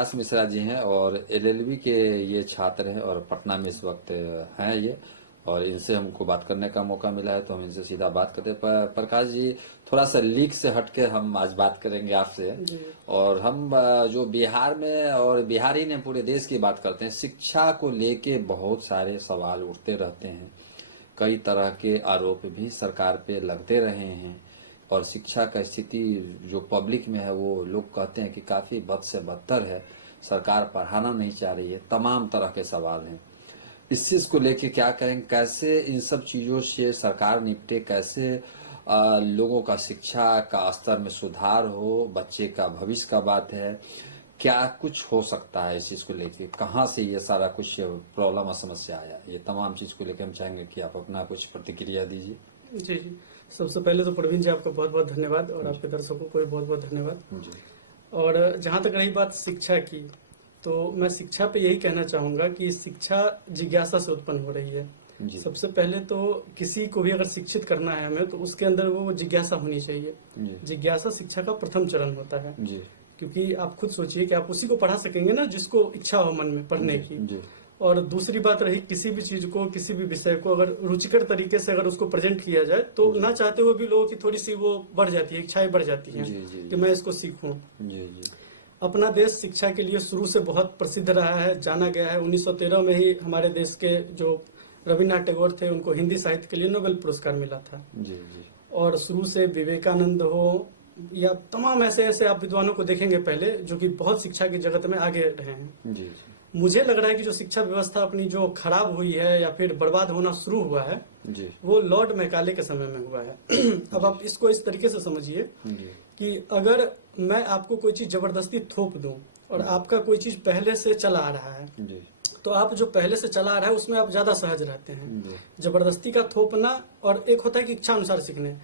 आकाश मिश्रा जी हैं और एलएलबी के ये छात्र हैं और पटना में इस वक्त हैं ये, और इनसे हमको बात करने का मौका मिला है तो हम इनसे सीधा बात करते हैं। प्रकाश जी, थोड़ा सा लीक से हटके हम आज बात करेंगे आपसे, और हम जो बिहार में और बिहार ही ने पूरे देश की बात करते हैं, शिक्षा को लेके बहुत सारे सवाल उठते रहते हैं, कई तरह के आरोप भी सरकार पे लगते रहे हैं, और शिक्षा का स्थिति जो पब्लिक में है वो लोग कहते हैं कि काफी बद से बदतर है, सरकार पढ़ाना नहीं चाह रही है, तमाम तरह के सवाल हैं। इस चीज को लेके क्या कहेंगे, कैसे इन सब चीजों से सरकार निपटे, कैसे लोगों का शिक्षा का स्तर में सुधार हो, बच्चे का भविष्य का बात है, क्या कुछ हो सकता है इस चीज को लेके, कहाँ से ये सारा कुछ प्रॉब्लम और समस्या आया, ये तमाम चीज को लेकर हम चाहेंगे कि आप अपना कुछ प्रतिक्रिया दीजिए। जी जी, सबसे पहले तो प्रवीण जी आपका बहुत बहुत धन्यवाद और आपके दर्शकों को भी बहुत बहुत धन्यवाद जी। और जहाँ तक रही बात शिक्षा की, तो मैं शिक्षा पे यही कहना चाहूंगा कि शिक्षा जिज्ञासा से उत्पन्न हो रही है। सबसे पहले तो किसी को भी अगर शिक्षित करना है हमें, तो उसके अंदर वो जिज्ञासा होनी चाहिए। जिज्ञासा शिक्षा का प्रथम चरण होता है, क्योंकि आप खुद सोचिए कि आप उसी को पढ़ा सकेंगे ना जिसको इच्छा हो मन में पढ़ने की। और दूसरी बात रही, किसी भी चीज को, किसी भी विषय को अगर रुचिकर तरीके से अगर उसको प्रेजेंट किया जाए तो ना चाहते हुए भी लोगों की थोड़ी सी वो बढ़ जाती है, इच्छाएं बढ़ जाती हैं कि मैं इसको सीखूं। अपना देश शिक्षा के लिए शुरू से बहुत प्रसिद्ध रहा है, जाना गया है। 1913 में ही हमारे देश के जो रविन्द्रनाथ टैगोर थे, उनको हिंदी साहित्य के लिए नोबेल पुरस्कार मिला था। और शुरू से विवेकानंद हो या तमाम ऐसे ऐसे आप विद्वानों को देखेंगे पहले, जो कि बहुत शिक्षा की जगत में आगे रहे हैं। मुझे लग रहा है कि जो शिक्षा व्यवस्था अपनी जो खराब हुई है या फिर बर्बाद होना शुरू हुआ है, वो लॉर्ड मैकाले के समय में हुआ है। अब आप इसको इस तरीके से समझिए कि अगर मैं आपको कोई चीज जबरदस्ती थोप दूं और आपका कोई चीज पहले से चला आ रहा है, तो आप जो पहले से चला आ रहा है उसमें आप ज्यादा सहज रहते हैं। जबरदस्ती का थोपना और एक होता है कि इच्छा अनुसार सीखने।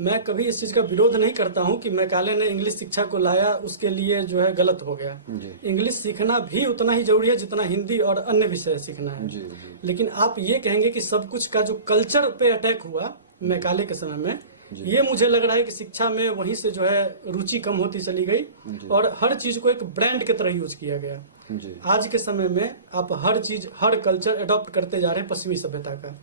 मैं कभी इस चीज का विरोध नहीं करता हूं कि मैकाले ने इंग्लिश शिक्षा को लाया, उसके लिए जो है गलत हो गया। इंग्लिश सीखना भी उतना ही जरूरी है जितना हिंदी और अन्य विषय सीखना है। लेकिन आप ये कहेंगे कि सब कुछ का जो कल्चर पे अटैक हुआ मैकाले के समय में, ये मुझे लग रहा है कि शिक्षा में वहीं से जो है रुचि कम होती चली गई और हर चीज को एक ब्रांड की तरह यूज किया गया। आज के समय में आप हर चीज, हर कल्चर अडॉप्ट करते जा रहे हैं पश्चिमी सभ्यता का।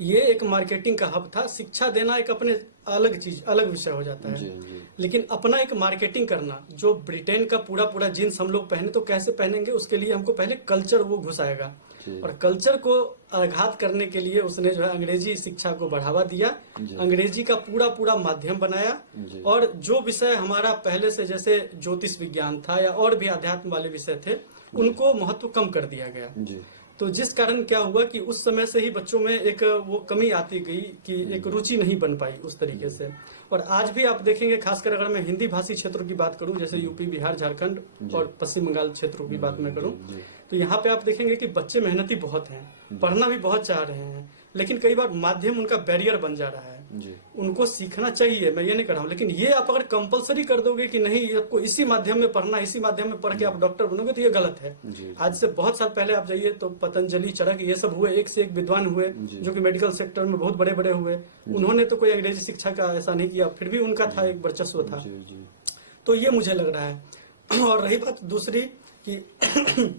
ये एक मार्केटिंग का हब था। शिक्षा देना एक अपने अलग चीज, अलग विषय हो जाता है। लेकिन अपना एक मार्केटिंग करना, जो ब्रिटेन का पूरा पूरा जीन्स हम लोग पहने तो कैसे पहनेंगे, उसके लिए हमको पहले कल्चर वो घुसाएगा। और कल्चर को आघात करने के लिए उसने जो है अंग्रेजी शिक्षा को बढ़ावा दिया, अंग्रेजी का पूरा पूरा माध्यम बनाया। और जो विषय हमारा पहले से जैसे ज्योतिष विज्ञान था या और भी अध्यात्म वाले विषय थे, उनको महत्व कम कर दिया गया। तो जिस कारण क्या हुआ कि उस समय से ही बच्चों में एक वो कमी आती गई कि एक रुचि नहीं बन पाई उस तरीके से। और आज भी आप देखेंगे, खासकर अगर मैं हिंदी भाषी क्षेत्रों की बात करूं, जैसे यूपी, बिहार, झारखंड और पश्चिम बंगाल क्षेत्रों की बात मैं करूं, तो यहाँ पे आप देखेंगे कि बच्चे मेहनती बहुत हैं, पढ़ना भी बहुत चाह रहे हैं, लेकिन कई बार माध्यम उनका बैरियर बन जा रहा है। उनको सीखना चाहिए, मैं ये नहीं कर रहा हूँ, लेकिन ये आप अगर कंपलसरी कर दोगे कि नहीं आपको इसी माध्यम में पढ़ना, इसी माध्यम में पढ़ के आप डॉक्टर बनोगे, तो ये गलत है। आज से बहुत साल पहले आप जाइए तो पतंजलि, चरक, ये सब हुए, एक से एक विद्वान हुए जो कि मेडिकल सेक्टर में बहुत बड़े बड़े हुए। उन्होंने तो कोई अंग्रेजी शिक्षा का ऐसा नहीं किया, फिर भी उनका था, एक वर्चस्व था। तो ये मुझे लग रहा है। और रही बात दूसरी कि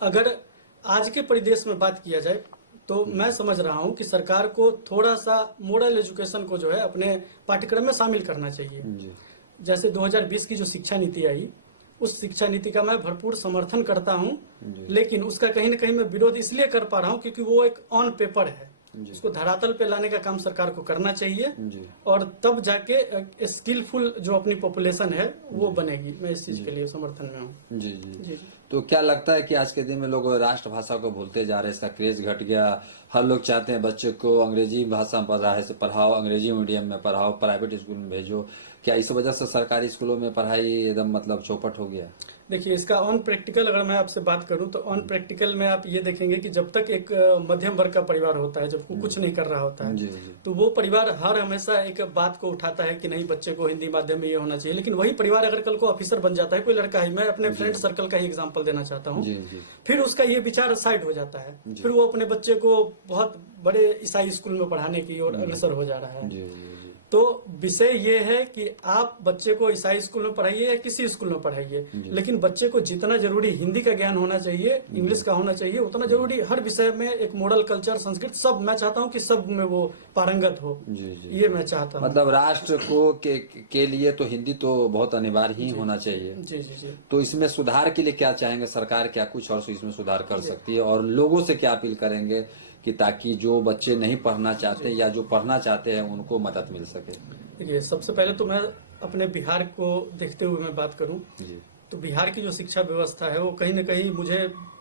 अगर आज के परिदेश में बात किया जाए, तो मैं समझ रहा हूं कि सरकार को थोड़ा सा मोरल एजुकेशन को जो है अपने पाठ्यक्रम में शामिल करना चाहिए। जैसे 2020 की जो शिक्षा नीति आई, उस शिक्षा नीति का मैं भरपूर समर्थन करता हूं, लेकिन उसका कहीं न कहीं मैं विरोध इसलिए कर पा रहा हूं क्योंकि वो एक ऑन पेपर है। उसको धरातल पे लाने का काम सरकार को करना चाहिए और तब जाके स्किलफुल जो अपनी पॉपुलेशन है वो बनेगी। मैं इस चीज के लिए समर्थन में हूँ। जी। तो क्या लगता है कि आज के दिन में लोग राष्ट्रभाषा को भूलते जा रहे हैं, इसका क्रेज घट गया, हर लोग चाहते हैं बच्चे को अंग्रेजी भाषा में पढ़ाओ, अंग्रेजी मीडियम में पढ़ाओ, प्राइवेट स्कूल में भेजो, क्या इस वजह से सरकारी स्कूलों में पढ़ाई एकदम मतलब चौपट हो गया? देखिए, इसका ऑन प्रैक्टिकल अगर मैं आपसे बात करूं तो ऑन प्रैक्टिकल में आप ये देखेंगे कि जब तक एक मध्यम वर्ग का परिवार होता है, जब वो कुछ नहीं कर रहा होता है, तो वो परिवार हर हमेशा एक बात को उठाता है कि नहीं बच्चे को हिंदी माध्यम में ये होना चाहिए। लेकिन वही परिवार अगर कल को ऑफिसर बन जाता है, कोई लड़का है, मैं अपने फ्रेंड सर्कल का ही एग्जाम्पल देना चाहता हूँ, फिर उसका ये विचार साइड हो जाता है, फिर वो अपने बच्चे को बहुत बड़े ईसाई स्कूल में पढ़ाने की ओर अग्रसर हो जा रहा है। तो विषय ये है कि आप बच्चे को ईसाई स्कूल में पढ़ाइए या किसी स्कूल में पढ़ाइए, लेकिन बच्चे को जितना जरूरी हिंदी का ज्ञान होना चाहिए, इंग्लिश का होना चाहिए, उतना जरूरी हर विषय में एक मॉडल कल्चर, संस्कृत, सब मैं चाहता हूँ कि सब में वो पारंगत हो। ये मैं चाहता हूँ। मतलब राष्ट्र को के लिए तो हिंदी तो बहुत अनिवार्य ही होना चाहिए। जी जी जी। तो इसमें सुधार के लिए क्या चाहेंगे? सरकार क्या कुछ और इसमें सुधार कर सकती है, और लोगों से क्या अपील करेंगे कि ताकि जो बच्चे नहीं पढ़ना चाहते या जो पढ़ना चाहते हैं उनको मदद मिल सके? देखिए, सबसे पहले तो मैं अपने बिहार को देखते हुए मैं बात करूं जी। तो बिहार की जो शिक्षा व्यवस्था है वो कहीं न कहीं मुझे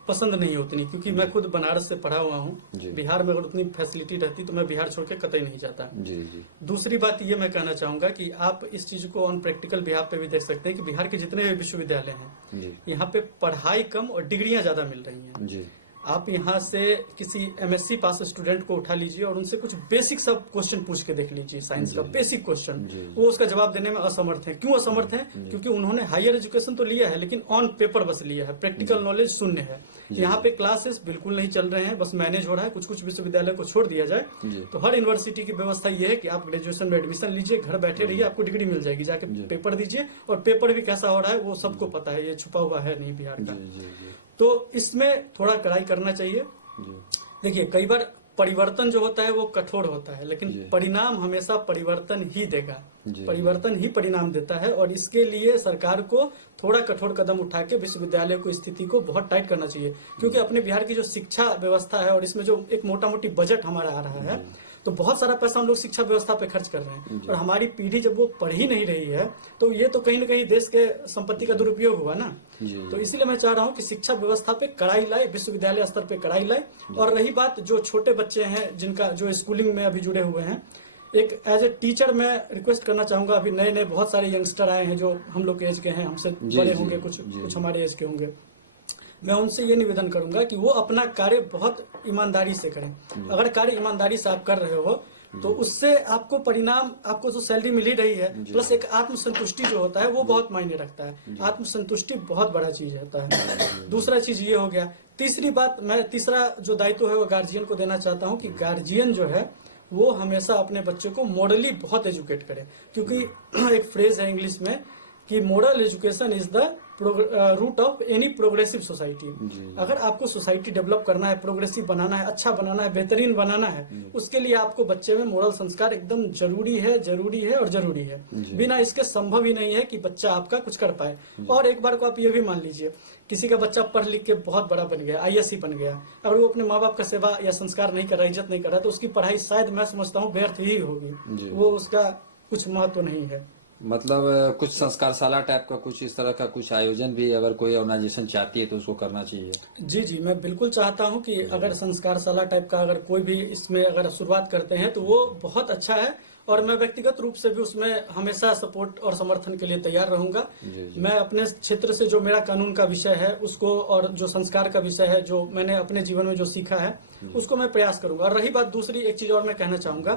पसंद नहीं होती, क्योंकि मैं खुद बनारस से पढ़ा हुआ हूँ। बिहार में अगर उतनी फैसिलिटी रहती तो मैं बिहार छोड़ के कतई नहीं जाता। जी जी। दूसरी बात ये मैं कहना चाहूंगा कि आप इस चीज को ऑन प्रैक्टिकल बिहार पे भी देख सकते हैं कि बिहार के जितने भी विश्वविद्यालय हैं, यहाँ पे पढ़ाई कम और डिग्रियां ज्यादा मिल रही हैं। जी। आप यहाँ से किसी MSc पास स्टूडेंट को उठा लीजिए और उनसे कुछ बेसिक सब क्वेश्चन पूछ के देख लीजिए, साइंस का बेसिक क्वेश्चन, वो उसका जवाब देने में असमर्थ है। क्यों असमर्थ है? क्योंकि उन्होंने हायर एजुकेशन तो लिया है लेकिन ऑन पेपर बस लिया है, प्रैक्टिकल नॉलेज शून्य है। यहाँ पे क्लासेस बिल्कुल नहीं चल रहे हैं, बस मैनेज हो रहा है। कुछ कुछ विश्वविद्यालय को छोड़ दिया जाए तो हर यूनिवर्सिटी की व्यवस्था ये है कि आप ग्रेजुएशन में एडमिशन लीजिए, घर बैठे रहिए, आपको डिग्री मिल जाएगी, जाके पेपर दीजिए। और पेपर भी कैसा हो रहा है वो सबको पता है, ये छुपा हुआ है नहीं बिहार का। तो इसमें थोड़ा कड़ाई करना चाहिए। देखिए, कई बार परिवर्तन जो होता है वो कठोर होता है, लेकिन परिणाम हमेशा परिवर्तन ही देगा, परिवर्तन ही परिणाम देता है। और इसके लिए सरकार को थोड़ा कठोर कदम उठा के विश्वविद्यालय को स्थिति को बहुत टाइट करना चाहिए, क्योंकि अपने बिहार की जो शिक्षा व्यवस्था है और इसमें जो एक मोटा मोटी बजट हमारा आ रहा है, तो बहुत सारा पैसा हम लोग शिक्षा व्यवस्था पे खर्च कर रहे हैं। और हमारी पीढ़ी जब वो पढ़ ही नहीं रही है तो ये तो कहीं ना कहीं देश के संपत्ति का दुरुपयोग हुआ ना। तो इसीलिए मैं चाह रहा हूँ कि शिक्षा व्यवस्था पे कड़ाई लाए, विश्वविद्यालय स्तर पे कड़ाई लाए। और रही बात जो छोटे बच्चे हैं जिनका जो स्कूलिंग में अभी जुड़े हुए हैं, एक एज ए टीचर मैं रिक्वेस्ट करना चाहूंगा। अभी नए नए बहुत सारे यंगस्टर आए हैं जो हम लोग के एज के हैं, हमसे बड़े होंगे, कुछ हमारे एज के होंगे। मैं उनसे ये निवेदन करूंगा कि वो अपना कार्य बहुत ईमानदारी से करें। अगर कार्य ईमानदारी से आप कर रहे हो तो उससे आपको परिणाम, आपको जो सैलरी मिल ही रही है, प्लस एक आत्मसंतुष्टि जो होता है वो बहुत मायने रखता है। आत्मसंतुष्टि बहुत बड़ा चीज होता है। दूसरा चीज ये हो गया। तीसरी बात, मैं तीसरा जो दायित्व है वो गार्जियन को देना चाहता हूँ कि गार्जियन जो है वो हमेशा अपने बच्चे को मॉडली बहुत एजुकेट करे, क्योंकि एक फ्रेज है इंग्लिश में कि model education is the root of any progressive society. अगर आपको सोसाइटी डेवलप करना है, प्रोग्रेसिव बनाना है, अच्छा बनाना है, बेहतरीन बनाना है, उसके लिए आपको बच्चे में मोरल संस्कार एकदम जरूरी है, जरूरी है और जरूरी है। बिना इसके संभव ही नहीं है कि बच्चा आपका कुछ कर पाए। और एक बार को आप ये भी मान लीजिए, किसी का बच्चा पढ़ लिख के बहुत बड़ा बन गया, IAS बन गया, अगर वो अपने माँ बाप का सेवा या संस्कार नहीं कर रहा, इज्जत नहीं कर रहा, तो उसकी पढ़ाई शायद मैं समझता हूँ व्यर्थ ही होगी, वो उसका कुछ महत्व नहीं है। मतलब कुछ संस्कारशाला टाइप का कुछ इस तरह का कुछ आयोजन भी अगर कोई ऑर्गेनाइजेशन चाहती है तो उसको करना चाहिए। जी जी, मैं बिल्कुल चाहता हूं कि अगर संस्कारशाला टाइप का अगर कोई भी इसमें अगर शुरुआत करते हैं तो वो बहुत अच्छा है। और मैं व्यक्तिगत रूप से भी उसमें हमेशा सपोर्ट और समर्थन के लिए तैयार रहूंगा। मैं अपने क्षेत्र से जो मेरा कानून का विषय है उसको, और जो संस्कार का विषय है, जो मैंने अपने जीवन में जो सीखा है उसको मैं प्रयास करूंगा। और रही बात दूसरी, एक चीज और मैं कहना चाहूंगा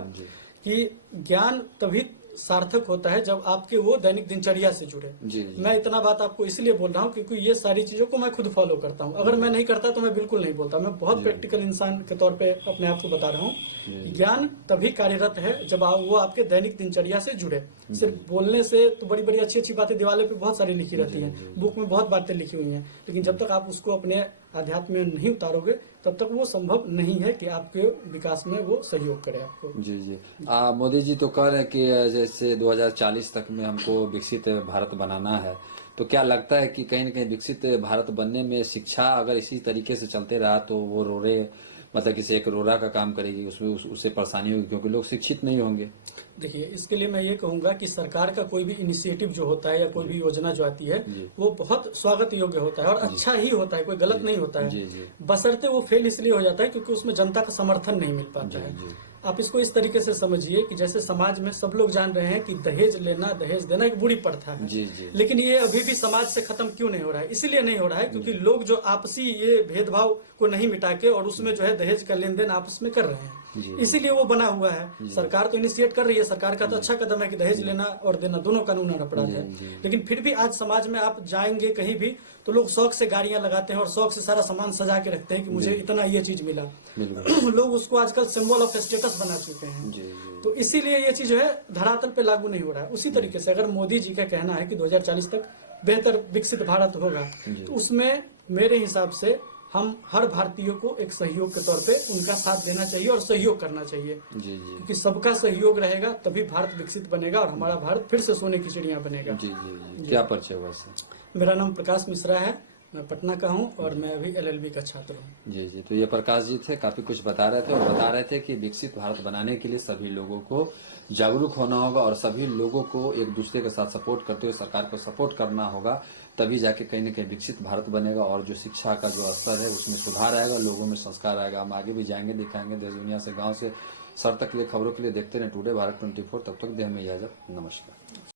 कि ज्ञान तभी सार्थक होता है जब आपके वो दैनिक दिनचर्या से जुड़े। मैं इतना बात आपको इसलिए बोल रहा हूँ क्योंकि ये सारी चीजों को मैं खुद फॉलो करता हूँ। अगर मैं नहीं करता तो मैं बिल्कुल नहीं बोलता। मैं बहुत प्रैक्टिकल इंसान के तौर पे अपने आप को बता रहा हूँ। ज्ञान तभी कार्यरत है जब वो आपके दैनिक दिनचर्या से जुड़े। सिर्फ बोलने से तो बड़ी बड़ी अच्छी अच्छी बातें दीवार पे बहुत सारी लिखी रहती हैं, बुक में बहुत बातें लिखी हुई हैं, लेकिन जब तक आप उसको अपने आध्यात्म में नहीं उतारोगे तब तक वो संभव नहीं है कि आपके विकास में वो सहयोग करे आपको। जी जी। मोदी जी तो कह रहे हैं कि जैसे 2040 तक में हमको विकसित भारत बनाना है, तो क्या लगता है कि कहीं न कहीं विकसित भारत बनने में शिक्षा अगर इसी तरीके से चलते रहा तो वो रोरे, मतलब किसी एक रोरा का काम करेगी, उसमें उससे परेशानी होगी क्योंकि लोग शिक्षित नहीं होंगे। देखिए, इसके लिए मैं ये कहूंगा कि सरकार का कोई भी इनिशिएटिव जो होता है या कोई भी योजना जो आती है वो बहुत स्वागत योग्य होता है और अच्छा ही होता है, कोई गलत नहीं होता है। बशर्ते वो फेल इसलिए हो जाता है क्योंकि उसमें जनता का समर्थन नहीं मिल पाता है। आप इसको इस तरीके से समझिए कि जैसे समाज में सब लोग जान रहे हैं कि दहेज लेना, दहेज देना एक बुरी प्रथा है, लेकिन ये अभी भी समाज से खत्म क्यों नहीं हो रहा है? इसीलिए नहीं हो रहा है क्योंकि लोग जो आपसी ये भेदभाव को नहीं मिटा के और उसमें जो है दहेज का लेन देन आपस में कर रहे हैं, इसीलिए वो बना हुआ है। सरकार तो इनिशिएट कर रही है, सरकार का तो अच्छा कदम है कि दहेज लेना और देना दोनों कानूनी अपराध है, लेकिन फिर भी आज समाज में आप जाएंगे कहीं भी तो लोग शौक से गाड़ियां लगाते हैं और शौक से सारा सामान सजा के रखते हैं कि मुझे इतना ये चीज मिला। लोग उसको आजकल सिंबल ऑफ स्टेटस बना चुके हैं। तो इसीलिए ये चीज जो है धरातल पे लागू नहीं हो रहा है। उसी तरीके से अगर मोदी जी का कहना है कि 2040 तक बेहतर विकसित भारत होगा, तो उसमें मेरे हिसाब से हम हर भारतीयों को एक सहयोग के तौर पे उनका साथ देना चाहिए और सहयोग करना चाहिए। जी। क्योंकि सबका सहयोग रहेगा तभी भारत विकसित बनेगा और हमारा भारत फिर से सोने की चिड़िया बनेगा। जी। क्या परिचय हुआ सर? मेरा नाम प्रकाश मिश्रा है, मैं पटना का हूँ और मैं अभी LLB का छात्र हूँ। जी। तो ये प्रकाश जी थे, काफी कुछ बता रहे थे और बता रहे थे कि विकसित भारत बनाने के लिए सभी लोगों को जागरूक होना होगा और सभी लोगों को एक दूसरे के साथ सपोर्ट करते हुए सरकार को सपोर्ट करना होगा, तभी जाके कहीं न कहीं विकसित भारत बनेगा और जो शिक्षा का जो स्तर है उसमें सुधार आएगा, लोगों में संस्कार आएगा। हम आगे भी जाएंगे, दिखाएंगे देश दुनिया से, गाँव से शहर तक के लिए खबरों के लिए देखते रहे टुडे भारत 24। तब तक दे हमें इजाजत, नमस्कार।